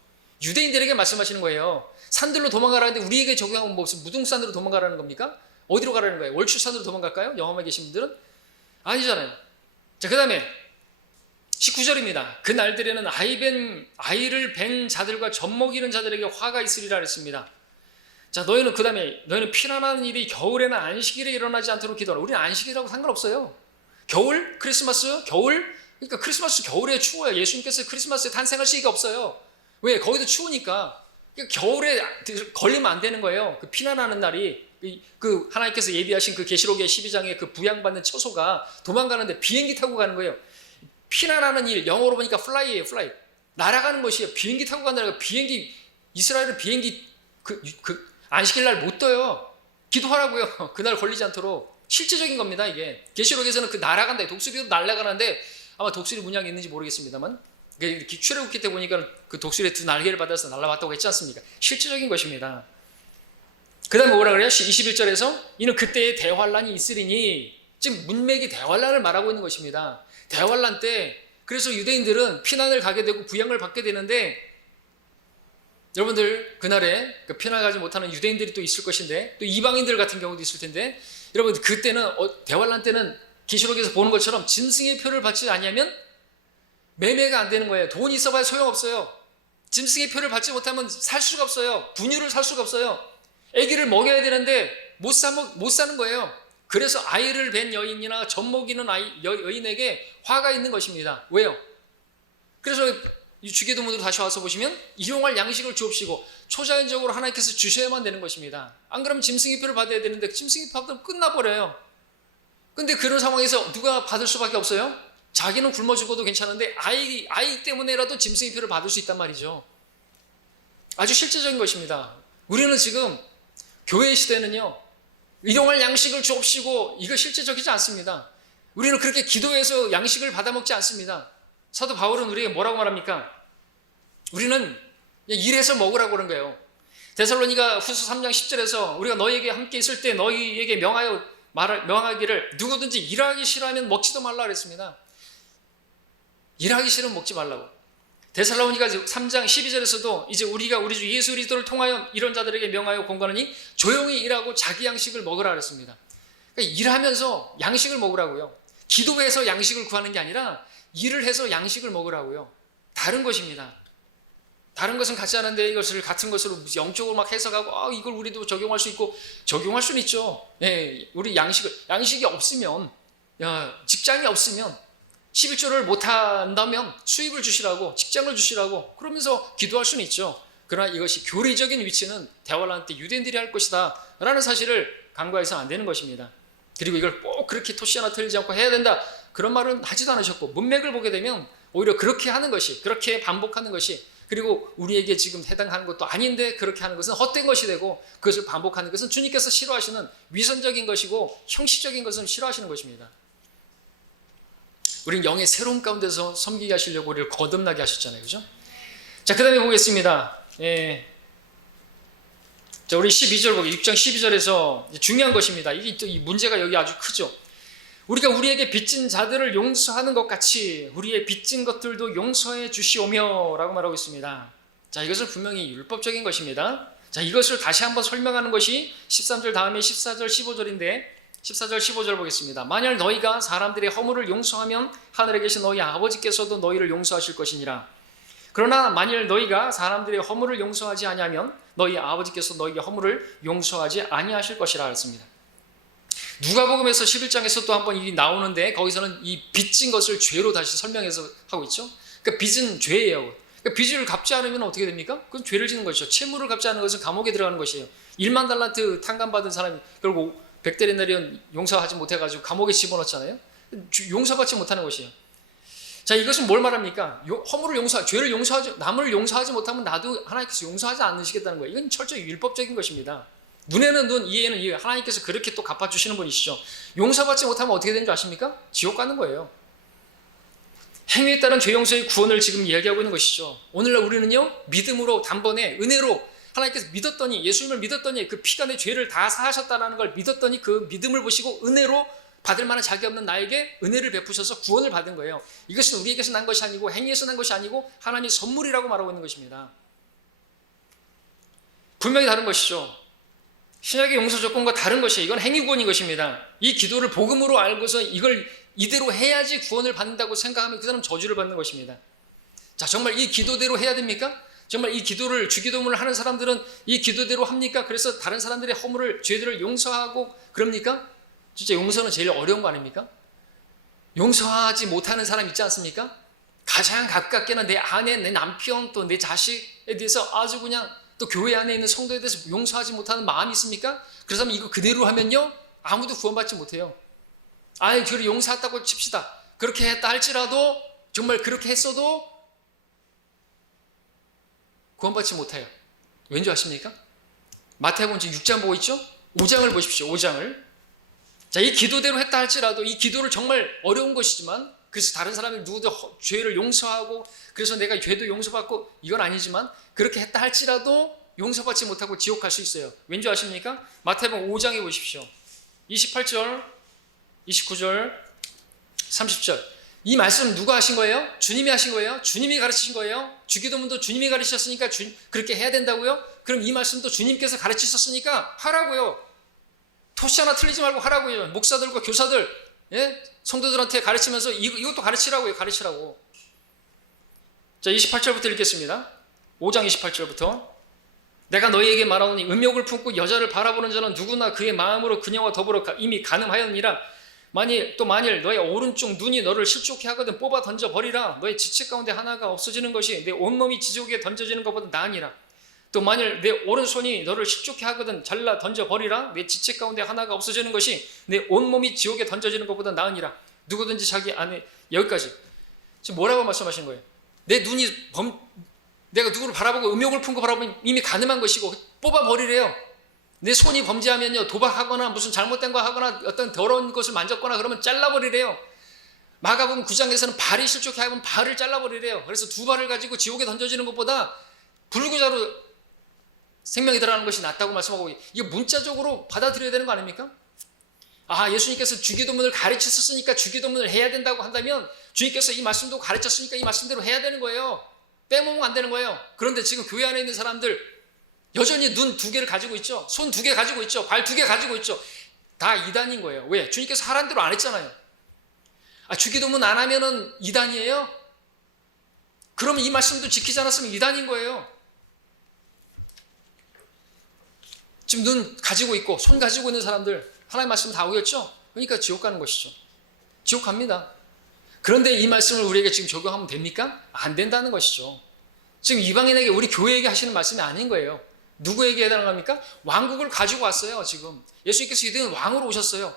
유대인들에게 말씀하시는 거예요. 산들로 도망가라 하는데 우리에게 적용하면 무슨 무등산으로 도망가라는 겁니까? 어디로 가라는 거예요? 월출산으로 도망갈까요? 영암에 계신 분들은? 아니잖아요. 자, 그 다음에 19절입니다. 그 날들에는 아이를 벤 자들과 젖먹이는 자들에게 화가 있으리라 그랬습니다. 자, 너희는 그 다음에 너희는 피난하는 일이 겨울에는 안식일에 일어나지 않도록 기도하라. 우리는 안식일하고 상관없어요. 겨울, 크리스마스, 그러니까 크리스마스 겨울에 추워요. 예수님께서 크리스마스에 탄생할 시기가 없어요. 왜? 거기도 추우니까. 그러니까 겨울에 걸리면 안 되는 거예요. 그 피난하는 날이. 그 하나님께서 예비하신 그 계시록의 12장의 그 부양받는 처소가 도망가는데 비행기 타고 가는 거예요. 피난하는 일, 영어로 보니까 fly예요. fly. 날아가는 것이에요. 비행기 타고 간다는 거예요. 이스라엘은 비행기 안식일 날 못 떠요. 기도하라고요. 그날 걸리지 않도록. 실제적인 겁니다, 이게. 계시록에서는 그 날아간다. 독수리도 날아가는데 아마 독수리 문양이 있는지 모르겠습니다만 이렇게 출애굽기 때 보니까 그 독수리의 두 날개를 받아서 날아왔다고 했지 않습니까? 실제적인 것입니다. 그 다음에 뭐라 그래요? 21절에서 이는 그때의 대환란이 있으리니, 지금 문맥이 대환란을 말하고 있는 것입니다. 대환란 때 그래서 유대인들은 피난을 가게 되고 부양을 받게 되는데, 여러분들 그날에 그 피난을 가지 못하는 유대인들이 또 있을 것인데 또 이방인들 같은 경우도 있을 텐데, 여러분 그때는 대환란 때는 계시록에서 보는 것처럼 짐승의 표를 받지 않으면 매매가 안 되는 거예요. 돈이 있어봐야 소용없어요. 짐승의 표를 받지 못하면 살 수가 없어요. 분유를 살 수가 없어요. 아기를 먹여야 되는데 못 사는 거예요. 그래서 아이를 뵌 여인이나 젖먹이는 여인에게 화가 있는 것입니다. 왜요? 그래서 주기도문으로 다시 와서 보시면 일용할 양식을 주옵시고, 초자연적으로 하나님께서 주셔야만 되는 것입니다. 안 그러면 짐승의 표를 받아야 되는데 짐승의 표 받으면 끝나버려요. 근데 그런 상황에서 누가 받을 수밖에 없어요? 자기는 굶어 죽어도 괜찮은데 아이 때문에라도 짐승의 표를 받을 수 있단 말이죠. 아주 실제적인 것입니다. 우리는 지금 교회 시대는요, 일용할 양식을 주옵시고 이거 실제적이지 않습니다. 우리는 그렇게 기도해서 양식을 받아먹지 않습니다. 사도 바울은 우리에게 뭐라고 말합니까? 우리는 일해서 먹으라고 그런 거예요. 데살로니가 후서 3장 10절에서 우리가 너희에게 함께 있을 때 너희에게 명하기를 누구든지 일하기 싫어하면 먹지도 말라 그랬습니다. 일하기 싫으면 먹지 말라고. 데살로니가 3장 12절에서도 이제 우리가 우리 주 예수 그리스도를 통하여 이런 자들에게 명하여 공고하노니 조용히 일하고 자기 양식을 먹으라 그랬습니다. 그러니까 일하면서 양식을 먹으라고요. 기도해서 양식을 구하는 게 아니라 일을 해서 양식을 먹으라고요. 다른 것입니다. 다른 것은 같지 않은데 이것을 같은 것으로 영적으로 막 해석하고 이걸 우리도 적용할 수 있고, 적용할 수는 있죠. 예, 우리 양식이 없으면, 직장이 없으면 11조를 못한다면 수입을 주시라고, 직장을 주시라고 그러면서 기도할 수는 있죠. 그러나 이것이 교리적인 위치는 대환란 때 유대인들이 할 것이다 라는 사실을 간과해서는 안 되는 것입니다. 그리고 이걸 꼭 그렇게 토시 하나 틀리지 않고 해야 된다, 그런 말은 하지도 않으셨고, 문맥을 보게 되면 오히려 그렇게 하는 것이, 그렇게 반복하는 것이, 그리고 우리에게 지금 해당하는 것도 아닌데 그렇게 하는 것은 헛된 것이 되고, 그것을 반복하는 것은 주님께서 싫어하시는 위선적인 것이고 형식적인 것은 싫어하시는 것입니다. 우린 영의 새로운 가운데서 섬기게 하시려고 우리를 거듭나게 하셨잖아요. 그죠? 자, 그 다음에 보겠습니다. 자, 우리 12절 보기, 6장 12절에서 중요한 것입니다. 이게 또 이 문제가 여기 아주 크죠. 우리가 우리에게 빚진 자들을 용서하는 것 같이 우리의 빚진 것들도 용서해 주시오며 라고 말하고 있습니다. 자, 이것은 분명히 율법적인 것입니다. 자, 이것을 다시 한번 설명하는 것이 13절 다음에 14절 15절인데 14절 15절 보겠습니다. 만일 너희가 사람들의 허물을 용서하면 하늘에 계신 너희 아버지께서도 너희를 용서하실 것이니라. 그러나 만일 너희가 사람들의 허물을 용서하지 아니하면 너희 아버지께서 너희의 허물을 용서하지 아니하실 것이라 했습니다. 누가복음에서 11장에서 또 한번 이 나오는데 거기서는 이 빚진 것을 죄로 다시 설명해서 하고 있죠. 그러니까 빚은 죄예요. 그러니까 빚을 갚지 않으면 어떻게 됩니까? 그건 죄를 짓는 것이죠. 채무를 갚지 않는 것은 감옥에 들어가는 것이에요. 1만 달란트 탕감받은 사람이 결국 100데나리온 용서하지 못해가지고 감옥에 집어넣잖아요. 용서받지 못하는 것이에요. 자, 이것은 뭘 말합니까? 죄를 용서하지, 남을 용서하지 못하면 나도 하나님께서 용서하지 않으시겠다는 거예요. 이건 철저히 율법적인 것입니다. 눈에는 눈, 이해는 이해. 하나님께서 그렇게 또 갚아주시는 분이시죠. 용서받지 못하면 어떻게 되는 줄 아십니까? 지옥 가는 거예요. 행위에 따른 죄 용서의 구원을 지금 이야기하고 있는 것이죠. 오늘날 우리는요, 믿음으로 단번에 은혜로 하나님께서 믿었더니, 예수님을 믿었더니 그 피가 내 죄를 다 사하셨다는 걸 믿었더니 그 믿음을 보시고 은혜로 받을 만한 자격 없는 나에게 은혜를 베푸셔서 구원을 받은 거예요. 이것은 우리에게서 난 것이 아니고 행위에서 난 것이 아니고 하나님의 선물이라고 말하고 있는 것입니다. 분명히 다른 것이죠. 신약의 용서 조건과 다른 것이에요. 이건 행위구원인 것입니다. 이 기도를 복음으로 알고서 이걸 이대로 해야지 구원을 받는다고 생각하면 그 사람 저주를 받는 것입니다. 자, 정말 이 기도대로 해야 됩니까? 정말 이 기도를, 주기도문을 하는 사람들은 이 기도대로 합니까? 그래서 다른 사람들의 허물을, 죄들을 용서하고 그럽니까? 진짜 용서는 제일 어려운 거 아닙니까? 용서하지 못하는 사람 있지 않습니까? 가장 가깝게는 내 아내, 내 남편, 또 내 자식에 대해서 아주 그냥, 또 교회 안에 있는 성도에 대해서 용서하지 못하는 마음이 있습니까? 그래서 이거 그대로 하면요, 아무도 구원받지 못해요. 교회를 용서했다고 칩시다. 그렇게 했다 할지라도, 정말 그렇게 했어도 구원받지 못해요. 왠지 아십니까? 마태복음 6장 보고 있죠? 5장을 보십시오. 5장을. 자, 이 기도대로 했다 할지라도, 이 기도를 정말 어려운 것이지만 그래서 다른 사람이 누구도 죄를 용서하고 그래서 내가 죄도 용서받고 이건 아니지만 그렇게 했다 할지라도 용서받지 못하고 지옥 갈 수 있어요. 왠지 아십니까? 마태복음 5장에 보십시오. 28절, 29절, 30절. 이 말씀 누가 하신 거예요? 주님이 하신 거예요? 주님이 가르치신 거예요? 주기도문도 주님이 가르치셨으니까 그렇게 해야 된다고요? 그럼 이 말씀도 주님께서 가르치셨으니까 하라고요. 토시 하나 틀리지 말고 하라고요. 목사들과 교사들, 예? 성도들한테 가르치면서 이것도 가르치라고요. 가르치라고. 자, 28절부터 읽겠습니다. 5장 28절부터. 내가 너희에게 말하노니 음욕을 품고 여자를 바라보는 자는 누구나 그의 마음으로 그녀와 더불어 이미 간음하였느니라. 만일 너의 오른쪽 눈이 너를 실족해 하거든 뽑아 던져버리라. 너의 지체 가운데 하나가 없어지는 것이 내 온몸이 지옥에 던져지는 것보다 나으니라. 또 만일 내 오른손이 너를 실족해 하거든 잘라 던져버리라. 내 지체 가운데 하나가 없어지는 것이 내 온몸이 지옥에 던져지는 것보다 나으니라. 누구든지 자기 안에 여기까지. 지금 뭐라고 말씀하신 거예요? 내 눈이 내가 누구를 바라보고 음욕을 품고 바라보면 이미 간음한 것이고 뽑아버리래요. 내 손이 범죄하면요 도박하거나 무슨 잘못된 거 하거나 어떤 더러운 것을 만졌거나 그러면 잘라버리래요. 마가복음 9장에서는 발이 실족해 하면 발을 잘라버리래요. 그래서 두 발을 가지고 지옥에 던져지는 것보다 불구자로 생명이 들어가는 것이 낫다고 말씀하고 이거 문자적으로 받아들여야 되는 거 아닙니까? 아, 예수님께서 주기도문을 가르치셨으니까 주기도문을 해야 된다고 한다면 주님께서 이 말씀도 가르쳤으니까 이 말씀대로 해야 되는 거예요. 빼먹으면 안 되는 거예요. 그런데 지금 교회 안에 있는 사람들 여전히 눈 2개를 가지고 있죠. 손 2개 가지고 있죠. 발 2개 가지고 있죠. 다 이단인 거예요. 왜? 주님께서 하라는 대로 안 했잖아요. 아, 주기도문 안 하면은 이단이에요? 그러면 이 말씀도 지키지 않았으면 이단인 거예요. 지금 눈 가지고 있고 손 가지고 있는 사람들 하나님 말씀 다 오겠죠? 그러니까 지옥 가는 것이죠. 지옥 갑니다. 그런데 이 말씀을 우리에게 지금 적용하면 됩니까? 안 된다는 것이죠. 지금 이방인에게 우리 교회에게 하시는 말씀이 아닌 거예요. 누구에게 해당합니까? 왕국을 가지고 왔어요. 지금 예수님께서 이제는 왕으로 오셨어요.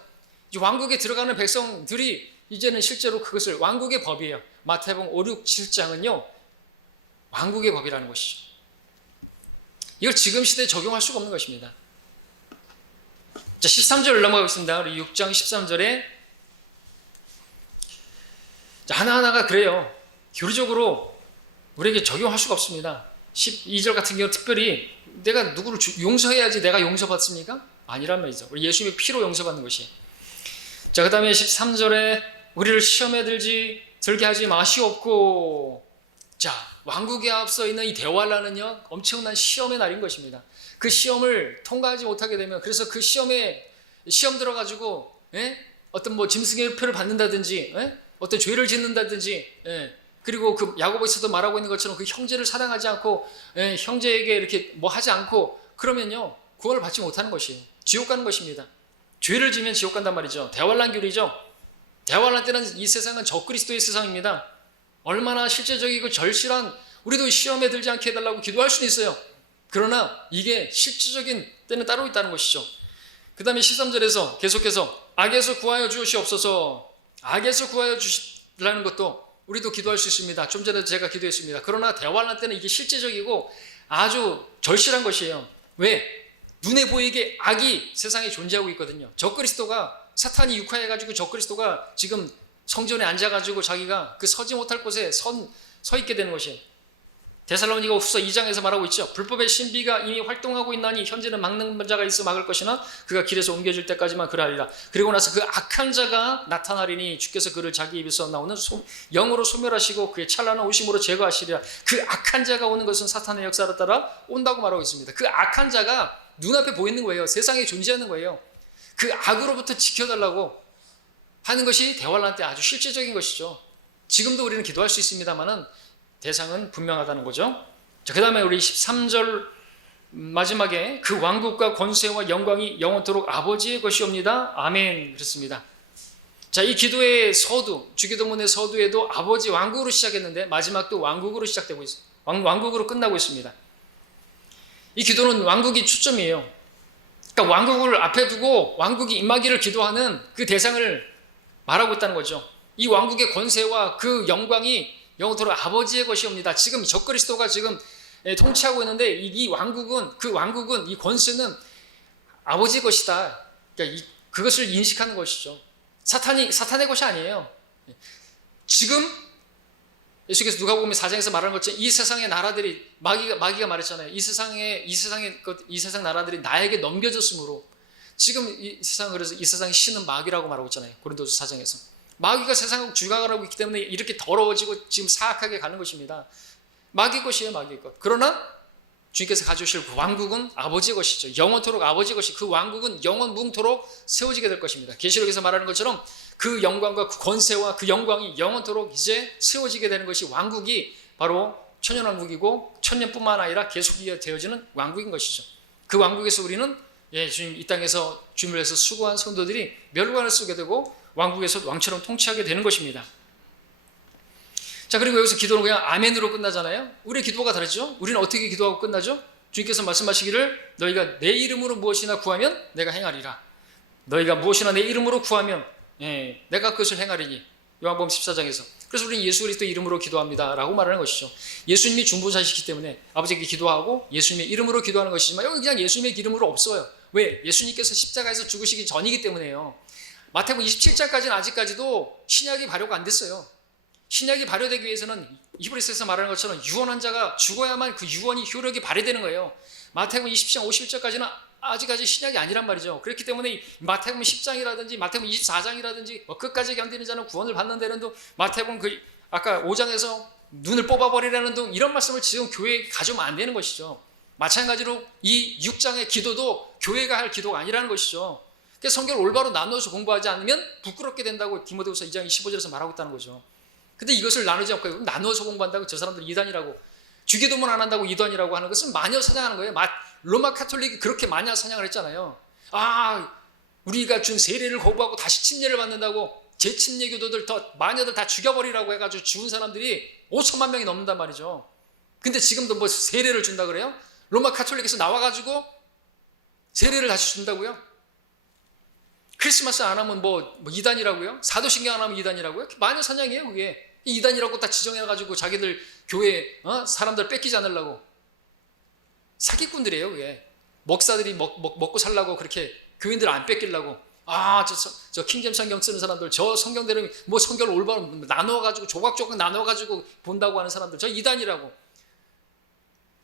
이제 왕국에 들어가는 백성들이 이제는 실제로 그것을 왕국의 법이에요. 마태복음 5, 6, 7장은요 왕국의 법이라는 것이죠. 이걸 지금 시대에 적용할 수가 없는 것입니다. 자, 13절 넘어가겠습니다. 우리 6장 13절에 하나하나가 그래요. 교리적으로 우리에게 적용할 수가 없습니다. 12절 같은 경우 특별히 내가 누구를 용서해야지 내가 용서받습니까? 아니란 말이죠. 우리 예수님의 피로 용서받는 것이. 자, 그 다음에 13절에 우리를 시험에 들게 하지 마시옵고. 자, 왕국에 앞서 있는 이 대환란은요 엄청난 시험의 날인 것입니다. 그 시험을 통과하지 못하게 되면 그래서 그 시험 들어가지고 어떤 뭐 짐승의 표를 받는다든지 어떤 죄를 짓는다든지 그리고 그 야고보에서도 말하고 있는 것처럼 그 형제를 사랑하지 않고 형제에게 이렇게 뭐 하지 않고 그러면요 구원을 받지 못하는 것이에요. 지옥 가는 것입니다. 죄를 지면 지옥 간단 말이죠. 대환란 교리죠. 대환란 때는 이 세상은 적그리스도의 세상입니다. 얼마나 실제적이고 절실한 우리도 시험에 들지 않게 해달라고 기도할 수는 있어요. 그러나 이게 실질적인 때는 따로 있다는 것이죠. 그 다음에 13절에서 계속해서 악에서 구하여 주시옵소서. 악에서 구하여 주시라는 것도 우리도 기도할 수 있습니다. 좀 전에 제가 기도했습니다. 그러나 대환란 때는 이게 실제적이고 아주 절실한 것이에요. 왜? 눈에 보이게 악이 세상에 존재하고 있거든요. 적그리스도가 사탄이 육화해가지고 적그리스도가 지금 성전에 앉아가지고 자기가 그 서지 못할 곳에 서 있게 되는 것이에요. 데살로니가 후서 2장에서 말하고 있죠. 불법의 신비가 이미 활동하고 있나니 현재는 막는 자가 있어 막을 것이나 그가 길에서 옮겨질 때까지만 그러하리라. 그리고 나서 그 악한 자가 나타나리니 주께서 그를 자기 입에서 나오는 영으로 소멸하시고 그의 찬란한 오심으로 제거하시리라. 그 악한 자가 오는 것은 사탄의 역사를 따라 온다고 말하고 있습니다. 그 악한 자가 눈앞에 보이는 거예요. 세상에 존재하는 거예요. 그 악으로부터 지켜달라고 하는 것이 대환란 때 아주 실제적인 것이죠. 지금도 우리는 기도할 수 있습니다만은 대상은 분명하다는 거죠. 자, 그 다음에 우리 13절 마지막에 그 왕국과 권세와 영광이 영원토록 아버지의 것이옵니다. 아멘. 그렇습니다. 자, 이 기도의 서두, 주기도문의 서두에도 아버지 왕국으로 시작했는데 마지막도 왕국으로 시작되고 있습니다. 왕국으로 끝나고 있습니다. 이 기도는 왕국이 초점이에요. 그러니까 왕국을 앞에 두고 왕국이 임하기를 기도하는 그 대상을 말하고 있다는 거죠. 이 왕국의 권세와 그 영광이 영원토록 아버지의 것이옵니다. 지금 적그리스도가 지금 통치하고 있는데 이 왕국은 이 권세는 아버지의 것이다. 그러니까 그것을 인식하는 것이죠. 사탄의 것이 아니에요. 지금 예수께서 누가복음 4장에서 말하는 것처럼 이 세상의 나라들이 마귀가 말했잖아요. 이 세상 나라들이 나에게 넘겨졌으므로 지금 이 세상, 그래서 이 세상의 신은 마귀라고 말하고 있잖아요. 고린도서 4장에서 마귀가 세상을 주관하고 있기 때문에 이렇게 더러워지고 지금 사악하게 가는 것입니다. 마귀 것이에요, 마귀 것. 그러나 주님께서 가져오실 그 왕국은 아버지의 것이죠. 영원토록 아버지의 것이, 그 왕국은 영원 무궁토록 세워지게 될 것입니다. 계시록에서 말하는 것처럼 그 영광과 그 권세와 그 영광이 영원토록 이제 세워지게 되는 것이, 왕국이 바로 천년왕국이고 천년뿐만 아니라 계속 되어지는 왕국인 것이죠. 그 왕국에서 우리는 주님 이 땅에서 주님을 위해서 수고한 성도들이 멸관을 쓰게 되고 왕국에서 왕처럼 통치하게 되는 것입니다. 자, 그리고 여기서 기도는 그냥 아멘으로 끝나잖아요. 우리의 기도가 다르죠. 우리는 어떻게 기도하고 끝나죠? 주님께서 말씀하시기를 너희가 내 이름으로 무엇이나 구하면 내가 행하리라. 너희가 무엇이나 내 이름으로 구하면 내가 그것을 행하리니. 요한복음 14장에서. 그래서 우리는 예수 그리스도 이름으로 기도합니다 라고 말하는 것이죠. 예수님이 중보자시기 때문에 아버지에게 기도하고 예수님의 이름으로 기도하는 것이지만 여기 그냥 예수님의 이름으로 없어요. 왜? 예수님께서 십자가에서 죽으시기 전이기 때문에요. 마태복음 27장까지는 아직까지도 신약이 발효가 안 됐어요. 신약이 발효되기 위해서는 히브리서에서 말하는 것처럼 유언한 자가 죽어야만 그 유언이 효력이 발휘되는 거예요. 마태복음 20장 51절까지는 아직까지 신약이 아니란 말이죠. 그렇기 때문에 마태복음 10장이라든지 마태복음 24장이라든지 끝까지 견디는 자는 구원을 받는다는 등, 마태복음 아까 5장에서 눈을 뽑아버리라는 등 이런 말씀을 지금 교회에 가져오면 안 되는 것이죠. 마찬가지로 이 6장의 기도도 교회가 할 기도가 아니라는 것이죠. 그래서 성경을 올바로 나누어서 공부하지 않으면 부끄럽게 된다고 디모데후서 2장 25절에서 말하고 있다는 거죠. 근데 이것을 나누지 않고 나누어서 공부한다고 저 사람들 이단이라고, 주기도문 안 한다고 이단이라고 하는 것은 마녀 사냥하는 거예요. 로마 카톨릭이 그렇게 마녀 사냥을 했잖아요. 우리가 준 세례를 거부하고 다시 침례를 받는다고 재침례 교도들 마녀들 다 죽여버리라고 해가지고 죽은 사람들이 5천만 명이 넘는단 말이죠. 근데 지금도 뭐 세례를 준다 그래요? 로마 카톨릭에서 나와가지고 세례를 다시 준다고요? 크리스마스 안 하면 뭐 이단이라고요? 사도신경 안 하면 이단이라고요? 마녀 사냥이에요, 그게. 이단이라고 다 지정해가지고 자기들 교회 사람들 뺏기지 않으려고. 사기꾼들이에요, 그게. 목사들이 먹고 살라고 그렇게 교인들 안 뺏기려고. 저 킹잼 성경 쓰는 사람들, 저 성경대로 뭐 성경을 올바로 나누어가지고 조각조각 나누어가지고 본다고 하는 사람들, 저 이단이라고.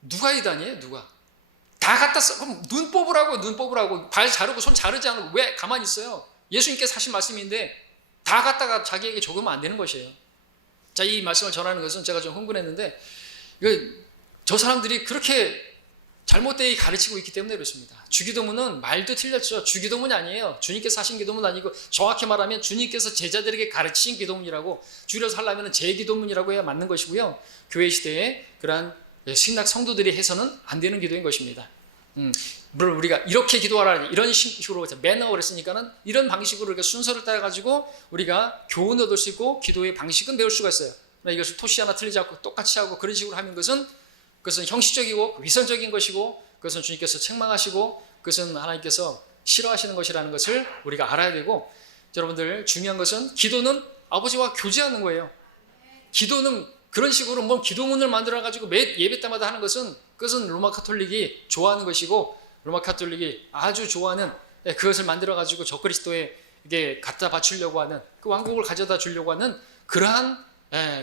누가 이단이에요, 누가? 다 갖다 써. 그럼 눈 뽑으라고. 발 자르고 손 자르지 않고 왜 가만히 있어요? 예수님께서 하신 말씀인데 다 갖다가 자기에게 적으면 안 되는 것이에요. 자, 이 말씀을 전하는 것은 제가 좀 흥분했는데, 저 사람들이 그렇게 잘못되게 가르치고 있기 때문에 그렇습니다. 주기도문은 말도 틀렸죠. 주기도문이 아니에요. 주님께서 하신 기도문 아니고, 정확히 말하면 주님께서 제자들에게 가르치신 기도문이라고, 줄여서 하려면 제기도문이라고 해야 맞는 것이고요. 교회 시대에 그러한 신약 성도들이 해서는 안 되는 기도인 것입니다. 물론 우리가 이렇게 기도하라, 이런 식으로 매너를 했으니까는 이런 방식으로 이렇게 순서를 따라가지고 우리가 교훈을 얻을 수 있고 기도의 방식은 배울 수가 있어요. 이것을 토시 하나 틀리지 않고 똑같이 하고 그런 식으로 하는 것은, 그것은 형식적이고 위선적인 것이고, 그것은 주님께서 책망하시고, 그것은 하나님께서 싫어하시는 것이라는 것을 우리가 알아야 되고, 여러분들 중요한 것은 기도는 아버지와 교제하는 거예요. 기도는 그런 식으로 뭐 기도문을 만들어가지고 매 예배 때마다 하는 것은, 그것은 로마 카톨릭이 좋아하는 것이고, 로마 카톨릭이 아주 좋아하는 그것을 만들어가지고 적그리스도에게 갖다 바치려고 하는, 그 왕국을 가져다 주려고 하는 그러한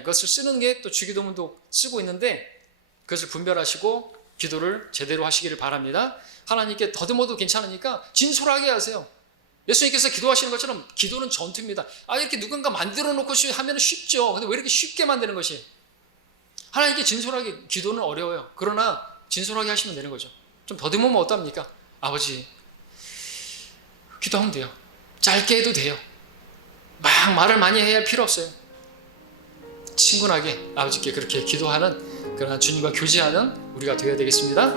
것을 쓰는 게 또 주기도문도 쓰고 있는데, 그것을 분별하시고 기도를 제대로 하시기를 바랍니다. 하나님께 더듬어도 괜찮으니까 진솔하게 하세요. 예수님께서 기도하시는 것처럼 기도는 전투입니다. 이렇게 누군가 만들어 놓고 하면 쉽죠. 근데 왜 이렇게 쉽게 만드는 것이? 하나님께 진솔하게, 기도는 어려워요. 그러나 진솔하게 하시면 되는 거죠. 좀 더듬으면 어떻습니까? 아버지, 기도하면 돼요. 짧게 해도 돼요. 막 말을 많이 해야 할 필요 없어요. 친근하게 아버지께 그렇게 기도하는, 그러나 주님과 교제하는 우리가 되어야 되겠습니다.